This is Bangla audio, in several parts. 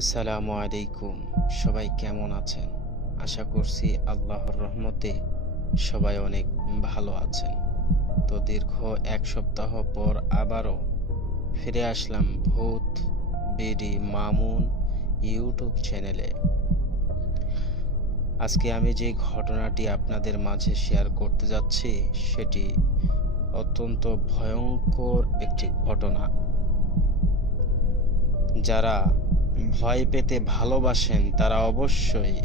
আসসালামু আলাইকুম। সবাই কেমন আছেন? আশা করছি আল্লাহর রহমতে সবাই অনেক ভালো আছেন। তো দীর্ঘ এক সপ্তাহ পর আবারও ফিরে আসলাম ভূত, বিডি মামুন ইউটিউব চ্যানেলে। আজকে আমি যে ঘটনাটি আপনাদের মাঝে শেয়ার করতে যাচ্ছি, সেটি অত্যন্ত ভয়ঙ্কর একটি ঘটনা। যারা ভয় পেতে ভালোবাসেন তারা অবশ্যই।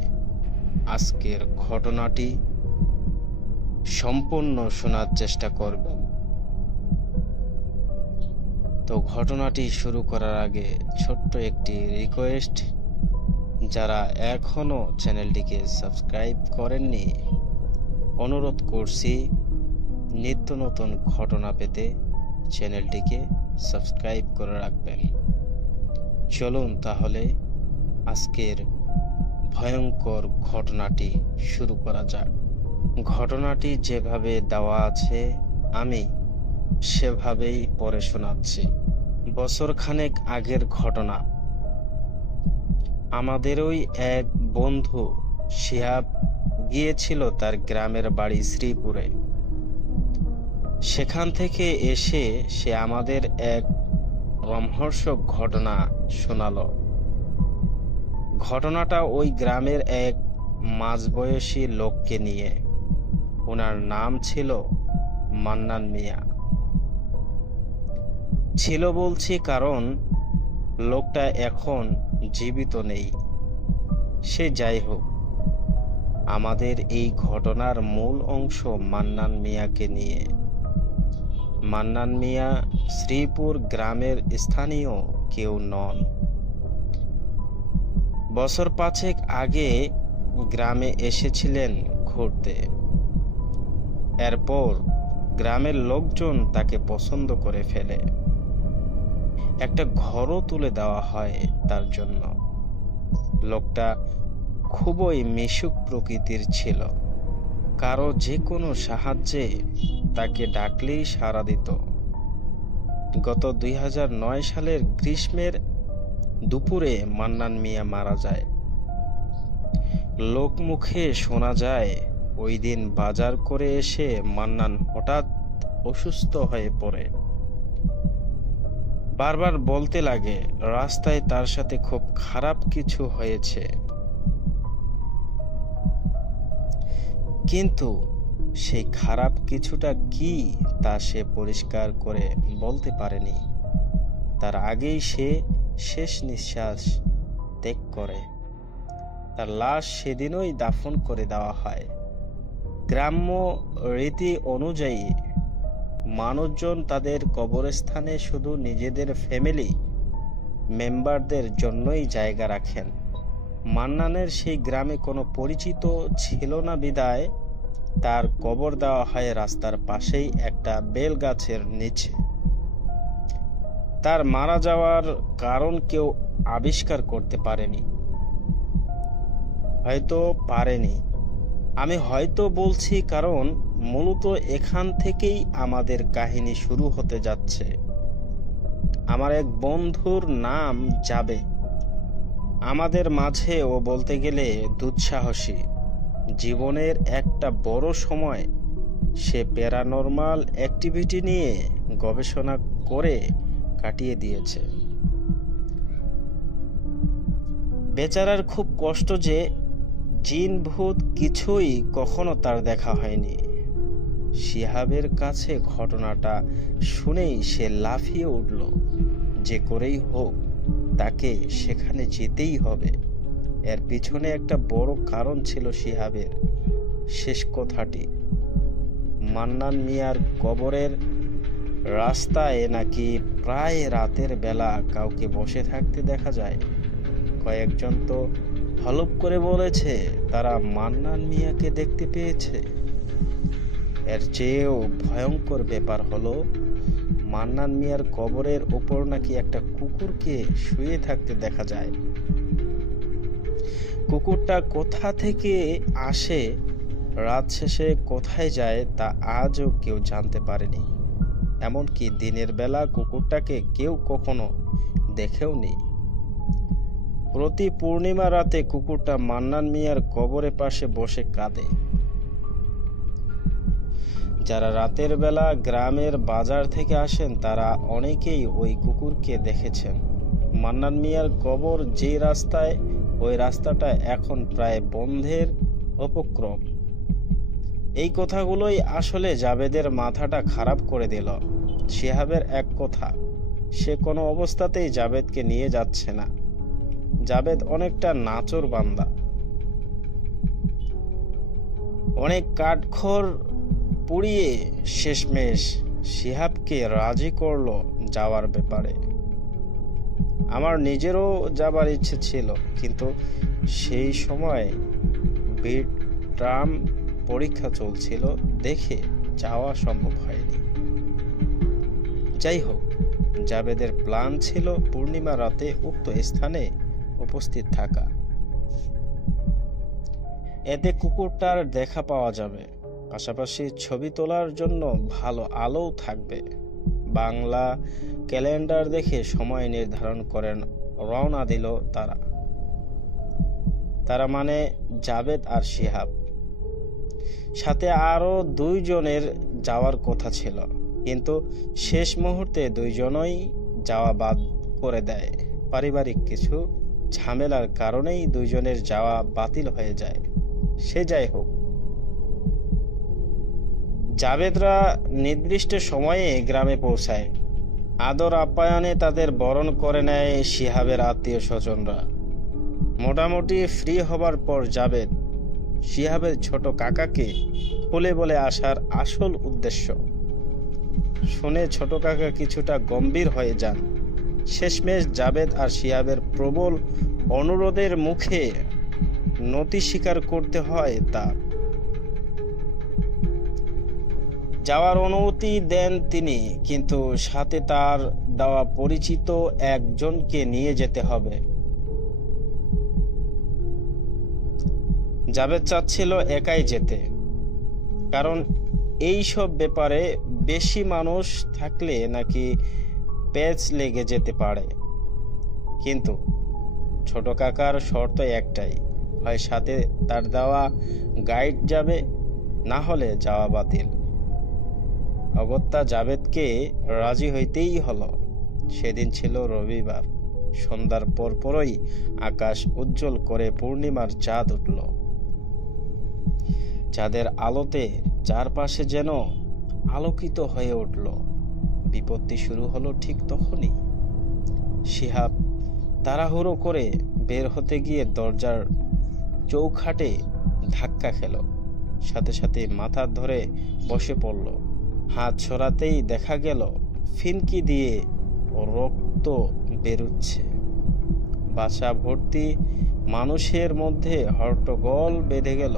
আজকের ঘটনাটি সম্পূর্ণ শোনার চেষ্টা করবেন। তো ঘটনাটি শুরু করার আগে ছোট্ট একটি রিকোয়েস্ট যারা এখনও চ্যানেলটিকে সাবস্ক্রাইব করেননি, অনুরোধ করছি নিত্য নতুন ঘটনা পেতে চ্যানেলটিকে সাবস্ক্রাইব করে রাখবেন। চলুন তাহলে আজকের ভয়ঙ্কর ঘটনাটি শুরু করা যাক। ঘটনাটি যেভাবে দেওয়া আছে, আমি সেভাবেই পড়ে শোনাচ্ছি। বছর খানেক আগের ঘটনা। আমাদেরই এক বন্ধু শিহাব গিয়েছিল তার গ্রামের বাড়ি শ্রীপুরে। সেখান থেকে এসে সে আমাদের এক রোমহর্ষক ঘটনা শোনালো। ঘটনাটা ওই গ্রামের এক মাঝবয়সী লোককে নিয়ে। ওনার নাম ছিল মান্নান মিয়া। ছিল বলছি কারণ, লোকটা এখন জীবিত নেই। সে যাই হোক, আমাদের এই ঘটনার মূল অংশ মান্নান মিয়াকে নিয়ে। মান্নান মিয়া শ্রীপুর গ্রামের স্থানীয় কেউ নন। বছর পাঁচেক আগে গ্রামে এসেছিলেন ঘুরতে। এরপর গ্রামের লোকজন তাকে পছন্দ করে ফেলে। একটা ঘরও তুলে দেওয়া হয় তার জন্য। লোকটা খুবই মিশুক প্রকৃতির ছিল। কারও যে কোনো সাহায্যে তাকে ডাকলেই সাড়া দিত। গত দুই হাজার নয় সালের গ্রীষ্মের দুপুরে মান্নান মিয়া মারা যায়। লোকমুখে শোনা যায়, ওই দিন বাজার করে এসে মান্নান হঠাৎ অসুস্থ হয়ে পড়ে। বারবার বলতে লাগে, রাস্তায় তার সাথে খুব খারাপ কিছু হয়েছে। কিন্তু সেই খারাপ কিছুটা কি তা সে পরিষ্কার করে বলতে পারেনি। তার আগেই সে শেষ নিঃশ্বাস ত্যাগ করে। তার লাশ সেদিনই দাফন করে দেওয়া হয়। গ্রাম্য রীতি অনুযায়ী মানুষজন তাদের কবরস্থানে শুধু নিজেদের ফ্যামিলি মেম্বারদের জন্যই জায়গা রাখেন। মান্নানের সেই গ্রামে কোনো পরিচিত ছিল না বিদায়। তার কবর দেওয়া হয় রাস্তার পাশেই একটা বেল গাছের নিচে। তার মারা যাওয়ার কারণ কেউ আবিষ্কার করতে পারেনি। হয়তো পারেনি। আমি হয়তো বলছি কারণ মূলত এখান থেকেই আমাদের কাহিনী শুরু হতে যাচ্ছে। আমার এক বন্ধুর নাম যাবে আমাদের মাঝে ও বলতে গেলে দুঃসাহসী। জীবনের একটা বড় সময় সে প্যারানর্মাল অ্যাক্টিভিটি নিয়ে গবেষণা করে কাটিয়ে দিয়েছে। বেচারার খুব কষ্ট যে জিন ভূত কিছুই কখনো তার দেখা হয়নি। শিহাবের কাছে ঘটনাটা শুনেই সে লাফিয়ে উঠল, যে করেই হোক। তাকে সেখানে যেতেই হবে। এর পিছনে একটা বড় কারণ ছিল শিহাবের শেষ কথাটি। মান্নান মিয়ার কবরের রাস্তায় নাকি প্রায় রাতের বেলা কাউকে বসে থাকতে দেখা যায়। কয়েকজন তো হলপ করে বলেছে, তারা মান্নান মিয়াকে দেখতে পেয়েছে। এর চেয়েও ভয়ঙ্কর ব্যাপার হলো মান্নান মিয়ার কবরের ওপর নাকি একটা কুকুরকে শুয়ে থাকতে দেখা যায়। কুকুরটা কোথা থেকে আসে, রাত শেষে কোথায় যায় তা আজও কেউ জানতে পারেনি। এমনকি দিনের বেলা কুকুরটাকে কেউ কখনো দেখেও নি প্রতি পূর্ণিমা রাতে কুকুরটা মান্নান মিয়ার কবরের পাশে বসে কাঁদে। যারা রাতের বেলা গ্রামের বাজার থেকে আসেন, তারা অনেকেই ওই কুকুরকে দেখেছেন। মান্নান মিয়ার কবর যে রাস্তায়, ওই রাস্তাটা এখন প্রায় বন্ধের উপক্রম। এই কথাগুলোই আসলে জাবেদের মাথাটা খারাপ করে দিল। শিহাবের এক কথা, সে কোনো অবস্থাতেই জাবেদকে নিয়ে যাচ্ছে না। জাবেদ অনেকটা নাচর বান্দা। অনেক কাঠখড় পুড়িয়ে শেষমেশ শিহাবকে রাজি করল যাওয়ার ব্যাপারে। আমার নিজেরও যাবার ইচ্ছে ছিল, কিন্তু সেই সময় বিড ট্রাম পরীক্ষা চলছিল দেখে যাওয়া সম্ভব হয়নি। যাই হোক জাবেদের প্ল্যান ছিল পূর্ণিমা রাতে উক্ত স্থানে উপস্থিত থাকা। এতে কুকুরটার দেখা পাওয়া যাবে। পাশাপাশি ছবি তোলার জন্য ভালো আলোও থাকবে। বাংলা ক্যালেন্ডার দেখে সময় নির্ধারণ করেন, রওনা দিল তারা। তারা মানে জাবেদ আর শিহাব। সাথে আরও দুইজনের যাওয়ার কথা ছিল, কিন্তু শেষ মুহূর্তে দুইজনই যাওয়া বাদ করে দেয়। পারিবারিক কিছু ঝামেলার কারণেই দুইজনের যাওয়া বাতিল হয়ে যায়। সে যাই হোক। জাবেদরা নির্দিষ্ট সময়ে গ্রামে পৌঁছায়। আদর আপ্যায়নে তাদের বরণ করে নেয় শিহাবের আত্মীয় স্বজনরা। মোটামুটি ফ্রি হবার পর জাবেদ শিহাবের ছোট কাকাকে খুলে বলে আসার আসল উদ্দেশ্য। শুনে ছোট কাকা কিছুটা গম্ভীর হয়ে যান। শেষমেশ জাবেদ আর শিহাবের প্রবল অনুরোধের মুখে নতি স্বীকার করতে হয় তার। যাওয়ার অনুমতি দেন তিনি, কিন্তু সাথে তার দেওয়া পরিচিত একজনকে নিয়ে যেতে হবে। জাবেদ চাচ্ছিল একাই যেতে, কারণ এই সব ব্যাপারে বেশি মানুষ থাকলে নাকি প্যাচ লেগে যেতে পারে। কিন্তু ছোট কাকার শর্ত একটাই, হয় সাথে তার দেওয়া গাইড যাবে, না হলে যাওয়া বাতিল। অগত্যা জাবেদকে রাজি হইতেই হলো। সেদিন ছিল রবিবার। সন্ধ্যার পরপরই আকাশ উজ্জ্বল করে পূর্ণিমার চাঁদ উঠল। চাঁদের আলোতে চারপাশে যেন আলোকিত হয়ে উঠল। বিপত্তি শুরু হলো ঠিক তখনই। শিহাব তাড়াহুড়ো করে বের হতে গিয়ে দরজার চৌখাটে ধাক্কা খেল। সাথে সাথে মাথা ধরে বসে পড়ল। হাত ছড়াতেই দেখা গেল, ফিনকি দিয়ে রক্ত বেরুচ্ছে। বাসা ভর্তি মানুষের মধ্যে হট্টগোল বেঁধে গেল।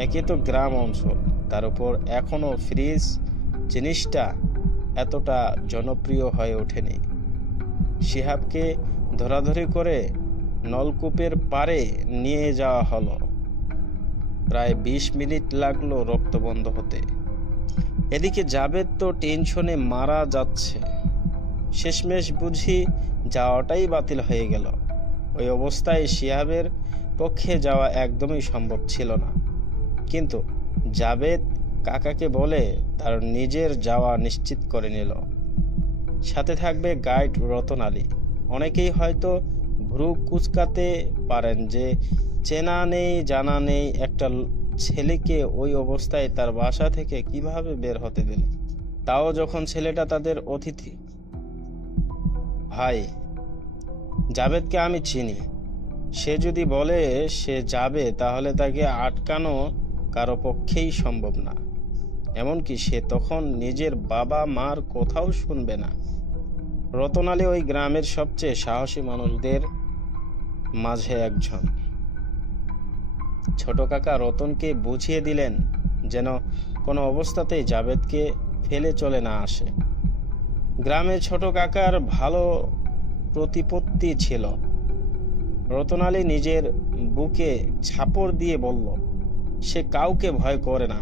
একে তো গ্রাম অঞ্চল, তার উপর এখনও ফ্রিজ, জিনিসটা এতটা জনপ্রিয় হয়ে ওঠেনি। শিহাবকে ধরাধরি করে নলকূপের পারে নিয়ে যাওয়া হলো। প্রায় বিশ মিনিট লাগল রক্ত বন্ধ হতে। এদিকে জাবেদ তো টেনশনে মারা যাচ্ছে। শেষমেশ বুঝি যাওয়াটাই বাতিল হয়ে গেল। ওই অবস্থায় শিহাবের পক্ষে যাওয়া একদমই সম্ভব ছিল না। কিন্তু জাবেদ কাকাকে বলে তার নিজের যাওয়া নিশ্চিত করে নিল। সাথে থাকবে গাইড রতন আলী। অনেকেই হয়তো ভ্রু কুচকাতে পারেন যে, চেনা নেই, জানা নেই, একটা ছেলেকে ওই অবস্থায় তার বাসা থেকে কীভাবে বের হতে দিল? তাও যখন ছেলেটা তাদের অতিথি। ভাই, জাবেদকে আমি চিনি। সে যদি বলে সে যাবে, তাহলে তাকে আটকানো কারও পক্ষেই সম্ভব না। এমনকি সে তখন নিজের বাবা মার কোথাও শুনবে না। রতনালী ওই গ্রামের সবচেয়ে সাহসী মানুষদের মাঝে একজন। ছোট কাকা রতনকে বুঝিয়ে দিলেন যেন কোনো অবস্থাতেই জাবেদকে ফেলে চলে না আসে। গ্রামে ছোট কাকার ভালো প্রতিপত্তি ছিল। রতনালী নিজের বুকে ছাপড় দিয়ে বলল, সে কাউকে ভয় করে না,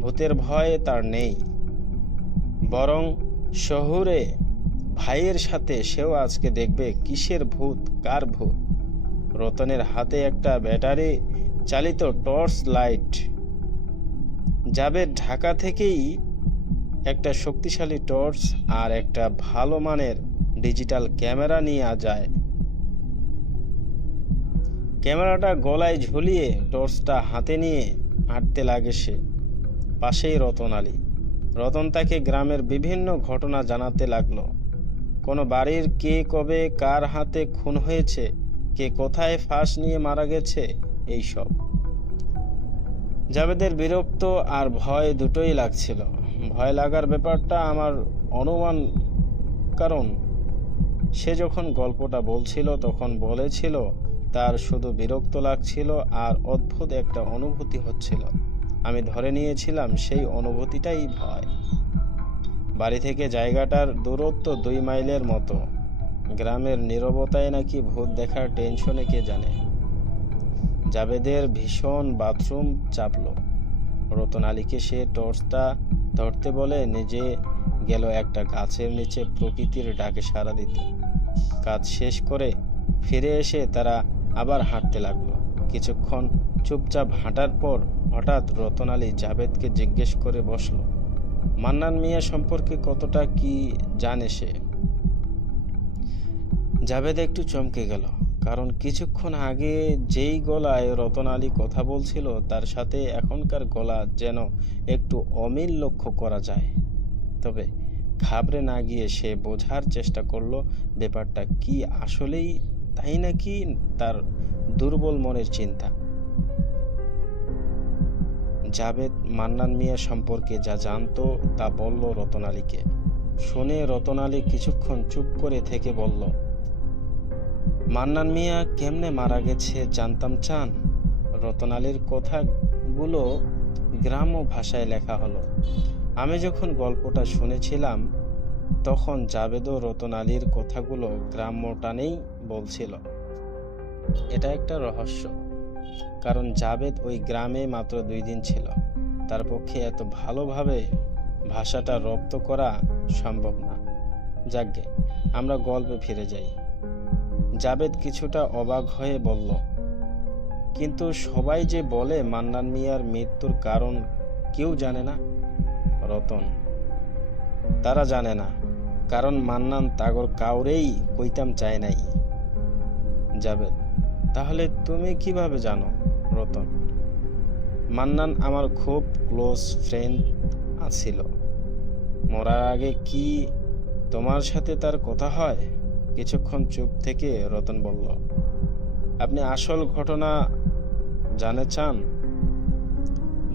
ভূতের ভয় তার নেই। বরং শহুরে ভাইয়ের সাথে সেও আজকে দেখবে কিসের ভূত, কার ভূত? রতনের হাতে একটা ব্যাটারি চালিত টর্চ লাইট। যাবে ঢাকা থেকেই একটা শক্তিশালী টর্চ আর একটা ভালো মানের ডিজিটাল ক্যামেরা নিয়ে যায়। ক্যামেরাটা গলায় ঝুলিয়ে টর্চটা হাতে নিয়ে হাঁটতে লাগে সে। পাশেই রতন আলী। রতন তাকে গ্রামের বিভিন্ন ঘটনা জানাতে লাগল। কোনো বাড়ির কে কবে কার হাতে খুন হয়েছে, কে কোথায় ফাঁস নিয়ে মারা গেছে এই সব জাবেদের বিরক্ত আর ভয় দুটোই লাগছিল। ভয় লাগার ব্যাপারটা আমার অনুমান, কারণ সে যখন গল্পটা বলছিল, তখন বলেছিল, তার শুধু বিরক্ত লাগছিল আর অদ্ভুত একটা অনুভূতি হচ্ছিল। আমি ধরে নিয়েছিলাম সেই অনুভূতিটাই ভয়। বাড়ি থেকে জায়গাটার দূরত্ব দুই মাইলের মতো। গ্রামের নীরবতায় নাকি ভূত দেখার টেনশনে কে জানে। জাবেদের ভীষণ বাথরুম চাপল। রতন আলীকে সে টর্চটা ধরতে বলে, নিজে গেল একটা গাছের নিচে প্রকৃতির ডাকে সাড়া দিতে। কাজ শেষ করে ফিরে এসে তারা আবার হাঁটতে লাগল। কিছুক্ষণ চুপচাপ হাঁটার পর হঠাৎ রতন আলী জাবেদকে জিজ্ঞেস করে বসল, মান্নান মিয়া সম্পর্কে কতটা কি জানে সে? জাবেদ একটু চমকে গেল কারণ কিছুক্ষণ আগে যেই গলায় রতন আলী কথা বলছিল, তার সাথে এখনকার গলা যেন একটু অমিল লক্ষ্য করা যায়। তবে ঘাবড়ে না গিয়ে সে বোঝার চেষ্টা করল, ব্যাপারটা কি আসলেই তাই নাকি? তার দুর্বল মনের চিন্তা। জাবেদ মান্নান মিয়া সম্পর্কে যা জানতো, তা বলল রতন আলীকে। শুনে রতন আলী কিছুক্ষণ চুপ করে থেকে বলল মান্নান মিয়া কেমনে মারা গেছে জানতাম চান? রতন আলীর কথাগুলো গ্রাম্য ভাষায় লেখা হলো। আমি যখন গল্পটা শুনেছিলাম, তখন জাবেদ ও রতন আলীর কথাগুলো গ্রাম্য টানেই বলছিল। এটা একটা রহস্য, কারণ জাবেদ ওই গ্রামে মাত্র দুই দিন ছিল। তার পক্ষে এত ভালোভাবে ভাষাটা রপ্ত করা সম্ভব না। যাকগে আমরা গল্পে ফিরে যাই। জাবেদ কিছুটা অবাক হয়ে বলল, কিন্তু সবাই যে বলে মান্নান মিয়ার মৃত্যুর কারণ কেউ জানে না? রতন, তারা জানে না, কারণ মান্নান তাগর কাউরেই কইতাম চায় নাই। জাবেদ, তাহলে তুমি কীভাবে জানো? রতন, মান্নান আমার খুব ক্লোজ ফ্রেন্ড আছিল। মরার আগে কি তোমার সাথে তার কথা হয়? কিছুক্ষণ চুপ থেকে রতন বলল, আপনি আসল ঘটনা জানে চান?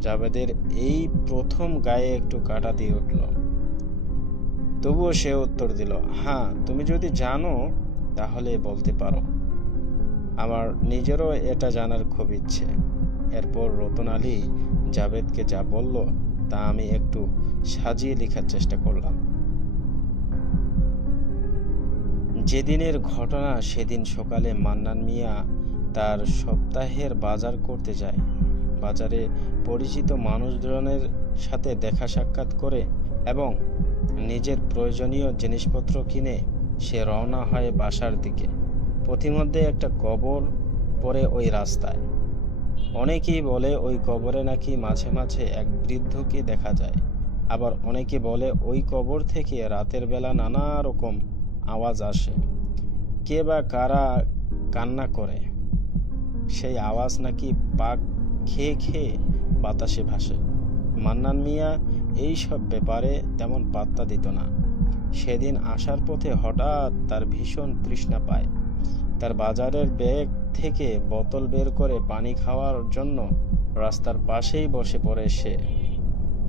জাবেদের এই প্রথম গায়ে একটু কাটা দিয়ে উঠল। তবুও সে উত্তর দিল হ্যাঁ তুমি যদি জানো, তাহলে বলতে পারো। আমার নিজেরও এটা জানার খুব ইচ্ছে। এরপর রতন আলী জাবেদকে যা বলল, তা আমি একটু সাজিয়ে লেখার চেষ্টা করলাম। যেদিনের ঘটনা সেদিন সকালে মান্নান মিয়া তার সপ্তাহের বাজার করতে যায়। বাজারে পরিচিত মানুষজনের সাথে দেখা সাক্ষাৎ করে এবং নিজের প্রয়োজনীয় জিনিসপত্র কিনে সে রওনা হয় বাসার দিকে। পথিমধ্যে একটা কবর পড়ে ওই রাস্তায়। অনেকেই বলে ওই কবরে নাকি মাঝে মাঝে এক বৃদ্ধকে দেখা যায়। আবার অনেকে বলে ওই কবর থেকে রাতের বেলা নানা রকম আওয়াজ আসে। কে বা কারা কান্না করে? সেই আওয়াজ নাকি পাক খেয়ে খেয়ে বাতাসে ভাসে। মান্নান মিয়া এই সব ব্যাপারে তেমন পাত্তা দিত না। সেদিন আসার পথে হঠাৎ তার ভীষণ তৃষ্ণা পায়। তার বাজারের ব্যাগ থেকে বোতল বের করে পানি খাওয়ার জন্য রাস্তার পাশেই বসে পড়ে সে।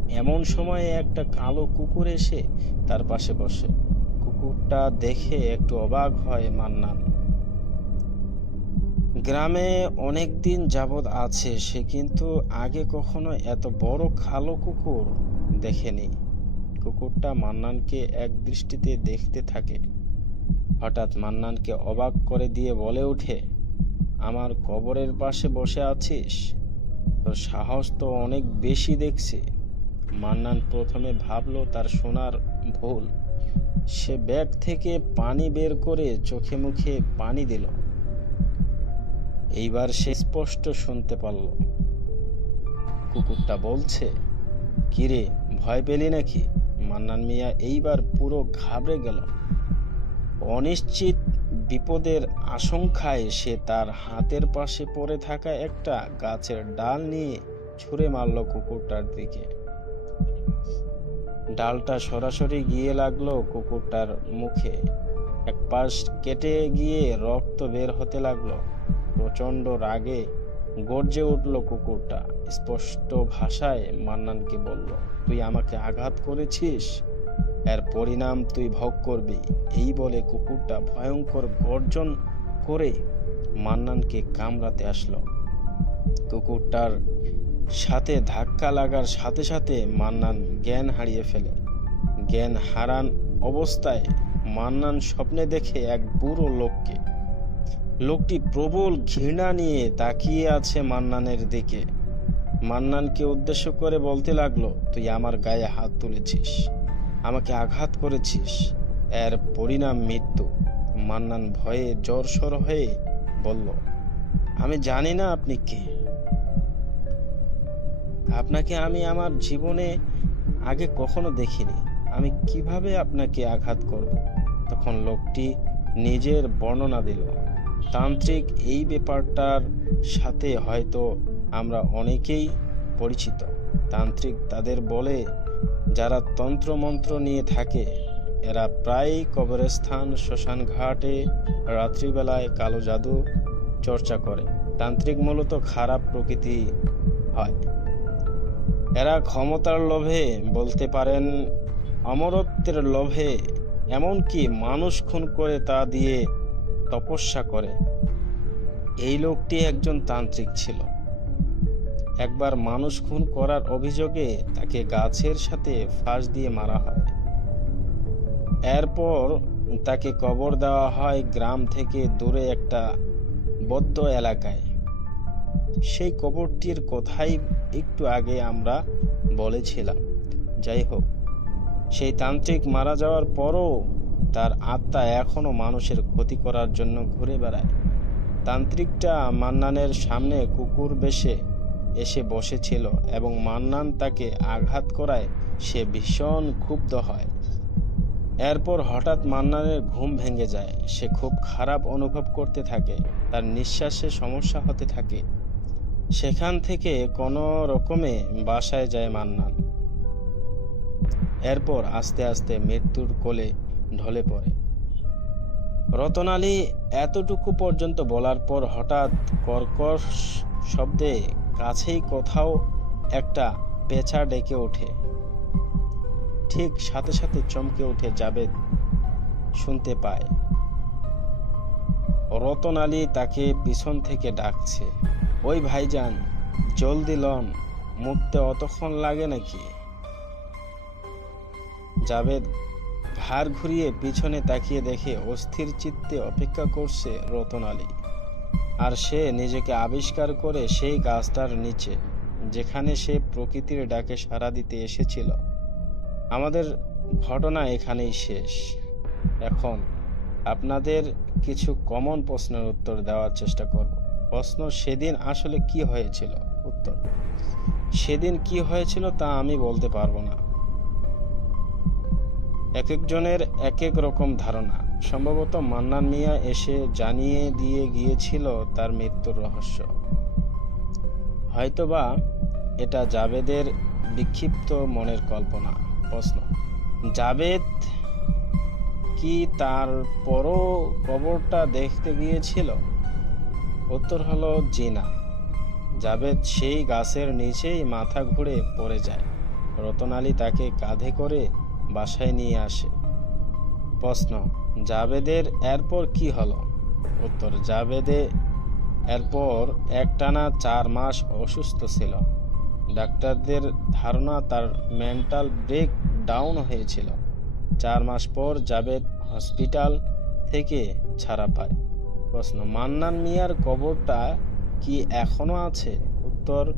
এমন সময়ে একটা কালো কুকুর এসে তার পাশে বসে। কুকুরটা দেখে একটু অবাক হয় মান্নান। গ্রামে অনেক দিন যাবৎ আছে, সে কিন্তু আগে কখনো এত বড় কালো কুকুর দেখেনি। কুকুরটা মান্নানকে এক দৃষ্টিতে দেখতে থাকে। হঠাৎ মান্নানকে অবাক করে দিয়ে বলে ওঠে, আমার কবরের পাশে বসে আছিস? তোর সাহস তো অনেক বেশি দেখছি। মান্নান প্রথমে ভাবলো তার শোনার ভুল। সে ব্যাগ থেকে পানি বের করে চোখে মুখে পানি দিল। এইবার সে স্পষ্ট শুনতে পারল। কুকুরটা বলছে, কিরে, ভয় পেলি নাকি? মান্নান মিয়া এইবার পুরো ঘাবড়ে গেল। অনিশ্চিত বিপদের আশঙ্কায় সে তার হাতের পাশে পড়ে থাকা একটা গাছের ডাল নিয়ে ছুঁড়ে মারল কুকুরটার দিকে। ডালটা সরাসরি গিয়ে লাগল কুকুরটার মুখে। এক পাশ কেটে গিয়ে রক্ত বের হতে লাগল। প্রচণ্ড রাগে গর্জে উঠল কুকুরটা। স্পষ্ট ভাষায় মান্নানকে বলল, তুই আমাকে আঘাত করেছিস? এর পরিণাম তুই ভোগ করবি। এই বলে কুকুরটা ভয়ঙ্কর গর্জন করে মান্নানকে কামড়াতে আসলো। কুকুরটার সাথে ধাক্কা লাগার সাথে সাথে মান্নান জ্ঞান হারিয়ে ফেলে। জ্ঞান হারান অবস্থায় মান্নান স্বপ্নে দেখে এক বুড়ো লোককে। লোকটি প্রবল ঘৃণা নিয়ে তাকিয়ে আছে মান্নানের দিকে। মান্নানকে উদ্দেশ্য করে বলতে লাগল, তুই আমার গায়ে হাত তুলেছিস, আমাকে আঘাত করেছিস, এর পরিণাম মৃত্যু। মান্নান ভয়ে জোরসোর হয়ে বলল, আমি জানি না আপনি কে। আপনাকে আমি আমার জীবনে আগে কখনো দেখিনি। আমি কীভাবে আপনাকে আঘাত করব? তখন লোকটি নিজের বর্ণনা দিল। তান্ত্রিক এই ব্যাপারটার সাথে হয়তো আমরা অনেকেই পরিচিত। তান্ত্রিক তাদের বলে, যারা তন্ত্রমন্ত্র নিয়ে থাকে, এরা প্রায়ই কবরস্থান শ্মশান ঘাটে রাত্রিবেলায় কালো জাদু চর্চা করে। তান্ত্রিক মূলত খারাপ প্রকৃতি হয়। এরা ক্ষমতার লোভে বলতে পারেন অমরত্বের লোভে, এমনকি মানুষ খুন করে তা দিয়ে তপস্যা করে। এই লোকটি একজন তান্ত্রিক ছিল। একবার মানুষ খুন করার অভিযোগে তাকে গাছের সাথে ফাঁস দিয়ে মারা হয়। এরপর তাকে কবর দেওয়া হয় গ্রাম থেকে দূরে একটা বদ্ধ এলাকায়। সেই কবরটির কথাই একটু আগে আমরা বলেছিলাম। যাই হোক, সেই তান্ত্রিক মারা যাওয়ার পরও তার আত্মা এখনও মানুষের ক্ষতি করার জন্য ঘুরে বেড়ায়। তান্ত্রিকটা মান্নানের সামনে কুকুর বেশে এসে বসেছিল এবং মান্নান তাকে আঘাত করায় সে ভীষণ ক্ষুব্ধ হয়। এরপর হঠাৎ মান্নানের ঘুম ভেঙে যায়। সে খুব খারাপ অনুভব করতে থাকে, তার নিঃশ্বাসে সমস্যা হতে থাকে। সেখান থেকে কোনো রকমে বাসায় যায় মান্নান। এরপর আস্তে আস্তে মৃত্যুর কোলে ঢলে পড়ে। রতনালী এতটুকু পর্যন্ত বলার পর হঠাৎ কর্কশ শব্দে কাছেই কোথাও একটা পেঁচা ডেকে ওঠে। ঠিক সাথে সাথে চমকে উঠে জাবেদ শুনতে পায়। রতন আলী তাকে পিছন থেকে ডাকছে। ওই ভাইজান, জলদি লন, মুখতে অতক্ষণ লাগে নাকি? জাবেদ ঘাড় ঘুরিয়ে পিছনে তাকিয়ে দেখে অস্থির চিত্তে অপেক্ষা করছে রতন আলী। আর সে নিজেকে আবিষ্কার করে সেই গাছটার নিচে, যেখানে সে প্রকৃতির ডাকে সাড়া দিতে এসেছিল। আমাদের ঘটনা এখানেই শেষ। এখন আপনাদের কিছু কমন প্রশ্নের উত্তর দেওয়ার চেষ্টা করব। প্রশ্ন, সেদিন আসলে কি হয়েছিল? উত্তর, সেদিন কি হয়েছিল তা আমি বলতে পারব না। এক একজনের এক এক রকম ধারণা। সম্ভবত মান্নান মিয়া এসে জানিয়ে দিয়ে গিয়েছিল তার মৃত্যুর রহস্য। হয়তোবা এটা জাবেদের বিক্ষিপ্ত মনের কল্পনা। প্রশ্ন, জাবেদ কি তার পরও কবরটা দেখতে গিয়েছিল? উত্তর হলো জি না জাবেদ সেই গাছের নিচেই মাথা ঘুরে পড়ে যায়। রতন আলী তাকে কাঁধে করে বাসায় নিয়ে আসে। প্রশ্ন, জাবেদের এরপর কি হলো? উত্তর, জাবেদে এরপর একটানা চার মাস অসুস্থ ছিল। ডাক্তারদের ধারণা তার মেন্টাল ব্রেক ডাউন হয়েছিল। চার মাস পর জাবেদ হসপিটাল থেকে ছাড়া পায়। প্রশ্ন। মান্নান মিয়ার কবরটা কি এখনও আছে? উত্তর,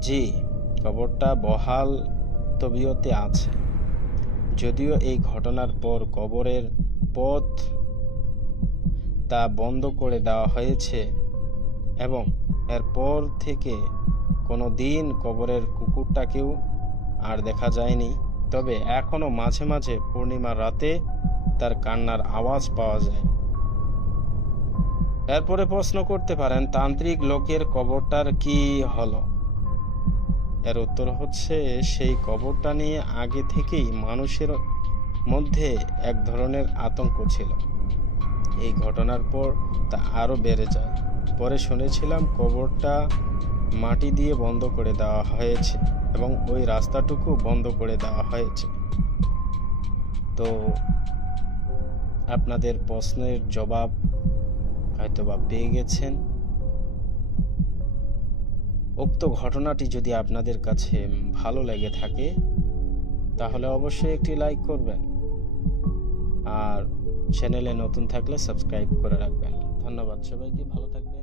জি, কবরটা বহাল তবিয়তে আছে। যদিও এই ঘটনার পর কবরের পথ তা বন্ধ করে দেওয়া হয়েছে এবং এরপর থেকে কোনো দিন কবরের কুকুরটাকেও আর দেখা যায়নি। তবে এখনও মাঝে মাঝে পূর্ণিমার রাতে তার কান্নার আওয়াজ পাওয়া যায়। এরপরে প্রশ্ন করতে পারেন, তান্ত্রিক লোকের কবরটার কি হলো? এর উত্তর হচ্ছে, সেই কবরটা নিয়ে আগে থেকেই মানুষের মধ্যে এক ধরনের আতঙ্ক ছিল। এই ঘটনার পর তা আরও বেড়ে যায়। পরে শুনেছিলাম কবরটা মাটি দিয়ে বন্ধ করে দেওয়া হয়েছে এবং ওই রাস্তাটুকু বন্ধ করে দেওয়া হয়েছে। তো আপনাদের প্রশ্নের জবাব হয়তো বা পেয়ে গেছেন। উক্ত ঘটনাটি যদি আপনাদের কাছে ভালো লেগে থাকে, তাহলে অবশ্যই একটি লাইক করবেন। আর চ্যানেলে নতুন থাকলে সাবস্ক্রাইব করে রাখবেন। ধন্যবাদ সবাইকে, ভালো থাকবেন।